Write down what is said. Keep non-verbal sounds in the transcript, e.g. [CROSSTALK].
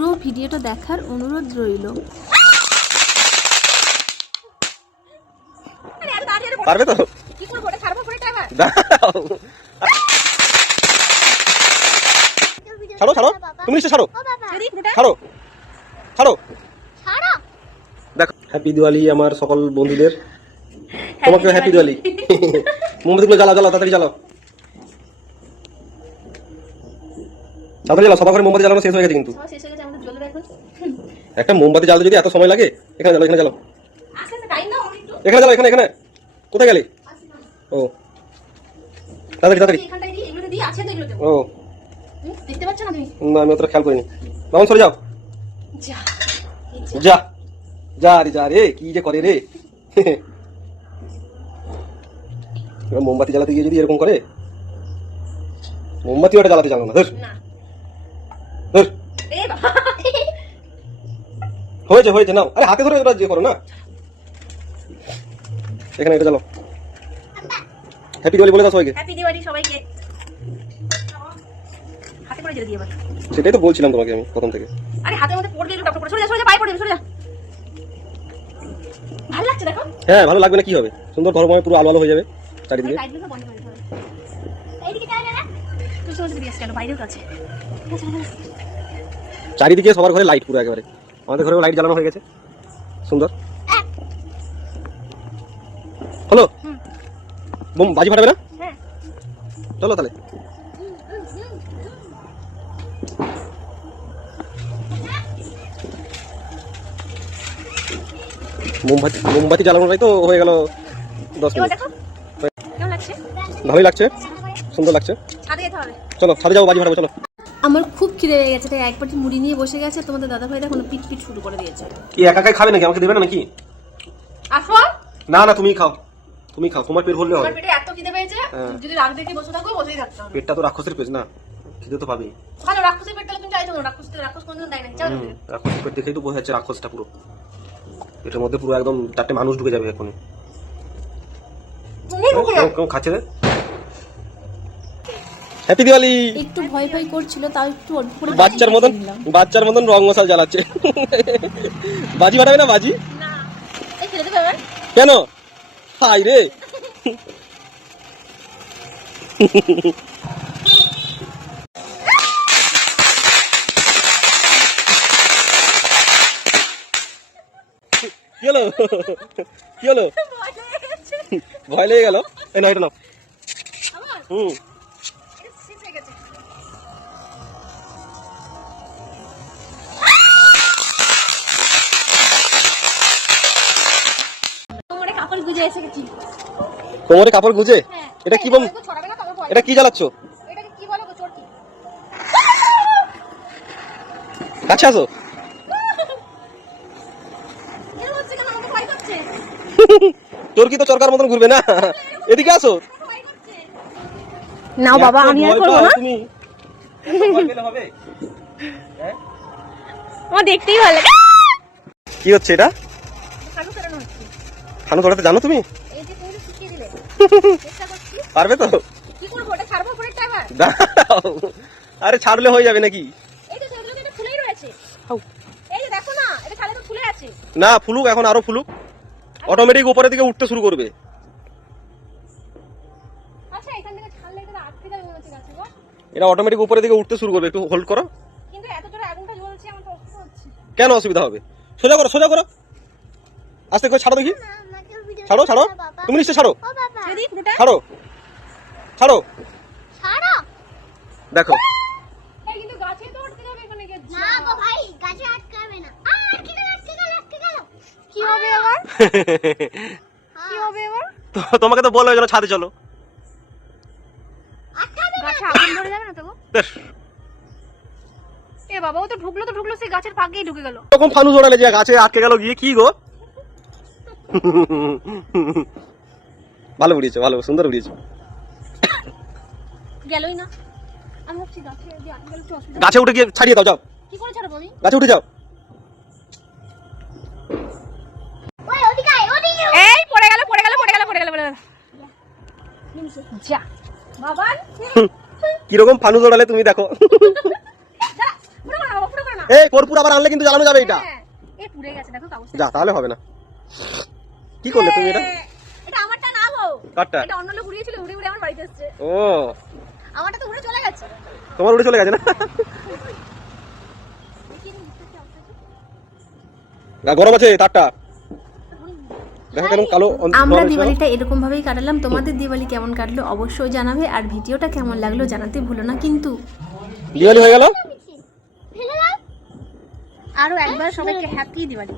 পুরো ভিডিওটা দেখার অনুরোধ রইল। পারবে তো। ছাড়ো ছাড়ো। তুমি নিশ্চয় ছাড়ো। ছাড়ো। ছাড়ো। দেখো। হ্যাপি দিওয়ালি আমার সকল বন্ধুদের। তোমাকে হ্যাপি দিওয়ালি মোমবাতিগুলো জ্বালাও জ্বালাও তাড়াতাড়ি জ্বালাও। তাড়াতাড়ি জ্বালাও সবার ঘরে মোমবাতি জ্বালানো শেষ হয়ে গেছে কিন্তু। শেষ হয়ে গেছে একটা মোমবাতি জ্বালতে যদি এত সময় লাগে এখানে জ্বালাও এখানে একটু। এখানে জ্বালাও এখানে এখানে। কোথায় গেলি? ও। তাড়াতাড়ি তাড়াতাড়ি। ও। দেখতে পাচ্ছ না তুমি? না আমি অতটা খেয়াল করিনি। বাবন সরে যাও। যা। যা। রে যা রে কি যে করে রে। মোমবাতি জ্বালাতে গিয়ে যদি এরকম করে মোমবাতি ওটা জ্বালাতে জানো না ধর। না। হয়েছে হয়েছে নাও। আরে হাতে ধরে ওটা যে করো না। এখানে এটা জ্বালাও হ্যাপি দিওয়ালি বলে দাও সবাইকে। হ্যাপি দিওয়ালি সবাইকে। হাতে করে দিয়ে সেটাই তো বলছিলাম তোমাকে আমি প্রথম থেকে। আরে হাতের মধ্যে পড়ে গেল টপ করে সরে যা সরে যা পায়ে পড়ে সরে যা। ভালো লাগছে দেখো। হ্যাঁ ভালো লাগবে না কি হবে? সুন্দর ঘরময় পুরো আলো আলো হয়ে যাবে চারিদিকে। চারিদিকে সবার ঘরে লাইট পুরো একেবারে। আমাদের ঘরেও লাইট জ্বালানো হয়ে গেছে। সুন্দর। হলো। বোম বাজি ফাটাবে না? হ্যাঁ চলো তাহলে। মোমবাতি মোমবাতি জ্বালানোটাই তো হয়ে গেল দশ মিনিট। ভালোই লাগছে। সুন্দর লাগছে। চলো ছাদে যাব বাজি ফাটাবো চলো। আমার খুব খিদে লেগে গেছে তাই এক বাটি মুড়ি নিয়ে বসে গেছে তোমাদের দাদা ভাই দেখো পিট পিট শুরু করে দিয়েছে। কি একা একাই খাবে নাকি? আমাকে দেবে না নাকি? আসো না না তুমি খাও। তুমি খাও তোমার পেট ভরলে আমার হবে। পেটে এত খিদে পেয়েছে হ্যাঁ। যদি রাগ দেখে বসে থাকো বসেই থাকতে হবে। পেটটা তো রাক্ষসের পেট না? খিদে তো পাবেই। ভালো রাক্ষসের পেটটা তুমি চাইছো না রাক্ষস রাক্ষস কোনদিন দেয় না চলো। রাক্ষসের পেট দেখেই তো বোঝা যাচ্ছে রাক্ষসটা পুরো। পেটের মধ্যে পুরো একদম চারটে মানুষ ঢুকে যাবে এখনই কেমন খাচ্ছে রে? হ্যাপি দিওয়ালি একটু ভয় ভয় করছিল তাও একটু বাচ্চার মতন বাচ্চার মতন রং মশাল জ্বালাচ্ছে। বাজি ফাটাবে না বাজি? কেন? হাই রে! কি হলো? কি হলো? ভয় লেগে গেল? এই না নাও। হুম। গুজে এসে গেছি। কোমরে কাপড় গুজে? হ্যাঁ। এটা কি বম না ভয় এটা কি জ্বালাচ্ছ? এটাকে কি বলো চোরকি? কাছে আসো। তো চরকার মতন ঘুরবে না? এদিকে আসো। নাও বাবা আমি আর করব না। তুমি। [LAUGHS] হবে? হ্যাঁ? দেখতেই ভালো। কি হচ্ছে এটা? খানো ধরাতে জানো তুমি? [LAUGHS] পারবে তো। আরে ছাড়লে হয়ে যাবে নাকি? না ফুলুক এখন আরও ফুলুক। অটোমেটিক উপরের দিকে উঠতে শুরু করবে। আচ্ছা এটা অটোমেটিক উপরের দিকে উঠতে শুরু করবে। একটু হোল্ড করো। কেন অসুবিধা হবে? সোজা করো সোজা করো। আস্তে করে ছাড়ো দেখি। ছাড়ো ছাড়ো। তুমি নিশ্চয় ছাড়ো। ছাড়ো। ছাড়ো। দেখো। এই কিন্তু গাছে তো আটকে যাবে এখানে গিয়ে। না গো ভাই গাছে আটকাবে না। আ, আটকে গেল আটকে গেল আটকে গেল। কি হবে আবার কি হবে এবার? তো তোমাকে তো বলো ছাদে চলো। আটকাবে গাছে আগুন ধরে যাবে না তো গো? বেশ। এ বাবা ও তো ঢুকলো তো ঢুকলো সেই গাছের পাকেই ঢুকে গেল। এরকম ফানু জোড়ালে যে গাছে আটকে গেল গিয়ে কি গো? ভালো উড়িয়েছো ভালো সুন্দর উড়িয়েছো গেলই না। আমি ভাবছি গাছে একটু অসুবিধা উঠে গিয়ে ছাড়িয়ে দাও যাও। কি করে ছাড়বো আমি? গাছে উঠে যাও। ওই ওদিকে আয় এই পড়ে গেল পড়ে গেল পড়ে গেল পড়ে গেল পড়ে গেল। যা। বাবা কীরকম ফানু জোড়ালে তুমি দেখো। পুরো না পুরো না এই কর্পূর আবার আনলে কিন্তু জ্বালানো যাবে এটা। হ্যাঁ যা তাহলে হবে না। কি করলে তুমি এটা? এটা আমারটা না গো। কাটটা এটা অন্য লোক উড়িয়েছিল উড়ে উড়ে আমার বাড়িতে এসেছে। ও। আমারটা তো উড়ে চলে গেছে। তোমার উড়ে চলে গেছে না? না, গরম আছে তারটা। দেখো কেমন কালো অন- আমরা? দিওয়ালিটা এরকম ভাবেই কাটালাম। তোমাদের দিওয়ালি কেমন কাটলো অবশ্যই জানাবে। আর ভিডিওটা কেমন লাগল জানাতে ভুলো না কিন্তু। দিওয়ালি হয়ে গেল? আরও একবার সবাইকে হ্যাপি দিওয়ালি।